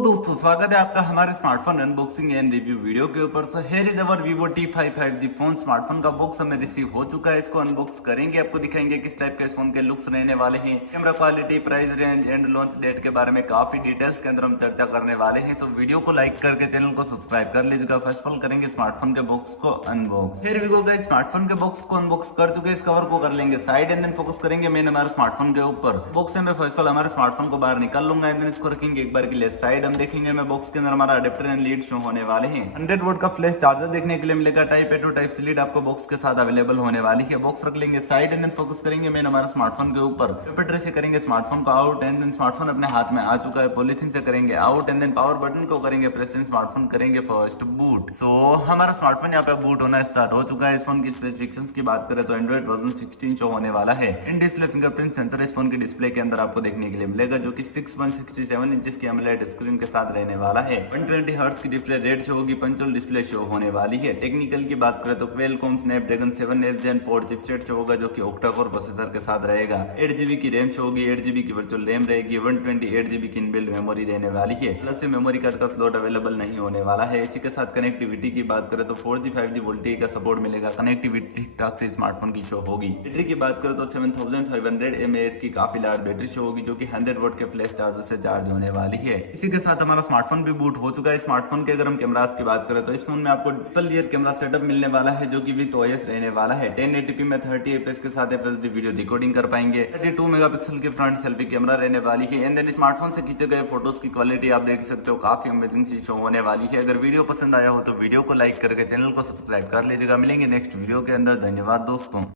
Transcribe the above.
दोस्तों स्वागत है आपका हमारे smartphone unboxing and review video के ऊपर। So here is our Vivo T5 5G phone. Smartphone का बॉक्स हमें रिसीव हो चुका है। इसको अनबॉक्स करेंगे, आपको दिखाएंगे किस टाइप के इस फोन के लुक्स रहने वाले हैं, camera quality, price range and launch date के बारे में काफी डिटेल्स के अंदर हम चर्चा करने वाले हैं। सो वीडियो को लाइक करके चैनल को सब्सक्राइब कर लीजिएगा। फर्स्ट ऑफ ऑल करेंगे स्मार्टफोन के बॉक्स को अनबॉक्स। फिर वीवो का स्मार्टफोन के बॉक्स को अनबॉक्स कर चुके, इस कवर को कर लेंगे साइड एंड देन फोकस करेंगे मेन हमारे स्मार्टफोन के ऊपर। बॉक्स से मैं फर्स्ट ऑफ ऑल हमारे स्मार्टफोन को बाहर निकाल लूंगा एंड देन इसको रखेंगे एक बार के लिए साइड। हम देखेंगे मैं बॉक्स के अंदर हमारा अडेप्टर एंड लीड शो होने वाले हैं। 100 वोल्ट का फ्लैश चार्जर देखने के लिए मिलेगा। Type A to type C lead आपको बॉक्स के साथ अवेलेबल होने वाली है। बॉक्स रख लेंगे साइड एंड देन फोकस करेंगे मेन हमारे स्मार्टफोन के ऊपर। पेपर से करेंगे स्मार्टफोन को आउट एंड देन स्मार्टफोन अपने हाथ में आ चुका है। पॉलिथीन से करेंगे out and then power button को करेंगे प्रेस एंड स्मार्टफोन करेंगे फर्स्ट बूट। सो हमारा स्मार्टफोन यहाँ पे बूट होना स्टार्ट हो चुका है। इस फोन की स्पेसिफिकेशंस की बात करें तो एंड्रॉइड वर्जन 16 शो होने वाला है। इन डिस्प्ले फिंगरप्रिंट सेंसर इस फोन के डिस्प्ले के अंदर आपको देखने के लिए मिलेगा, जो कि 6.67 इंच की एमोलेड स्क्रीन के साथ रहने वाला है। 120 हर्ट्ज की डिस्प्ले रेट शो होगी, पंचुअल डिस्प्ले शो होने वाली है। टेक्निकल की बात करें तो Qualcomm Snapdragon 7S Gen 4 chipset show होगा, जो कि ऑक्टा कोर प्रोसेसर के साथ रहेगा। 8GB की रैम शो होगी, 8GB की वर्चुअल रैम रहेगी, 128GB की इनबिल्ट मेमोरी रहने वाली है। अलग से मेमोरी कार्ड का स्लॉट अवेलेबल नहीं होने वाला है। इसी के साथ कनेक्टिविटी की बात करें तो 4G 5G वोल्टेज का सपोर्ट मिलेगा। कनेक्टिविटी ठीक ठाक से स्मार्टफोन की शो होगी। बैटरी की बात करें तो 7500 mAh की काफी लार्ज बैटरी शो होगी, जो कि 100 वोल्ट के फ्लैश चार्जर से चार्ज होने वाली है। इसी के साथ हमारा स्मार्टफोन भी बूट हो चुका है। स्मार्टफोन के अगर हम कैमरास की बात करें तो इस फोन में आपको ट्रिपल लेयर कैमरा सेटअप मिलने वाला है, जो कि विद OIS रहने वाला है। 1080p में 30 fps के साथ FHD वीडियो रिकॉर्डिंग कर पाएंगे। 32 मेगापिक्सल की फ्रंट सेल्फी कैमरा रहने वाली है एंड देन स्मार्टफोन से खींचे गए फोटोज की क्वालिटी आप देख सकते हो, काफी अमेजिंग सी शो होने वाली है। अगर वीडियो पसंद आया हो तो वीडियो को लाइक करके चैनल को सब्सक्राइब कर लीजिएगा। मिलेंगे नेक्स्ट वीडियो के अंदर। धन्यवाद दोस्तों।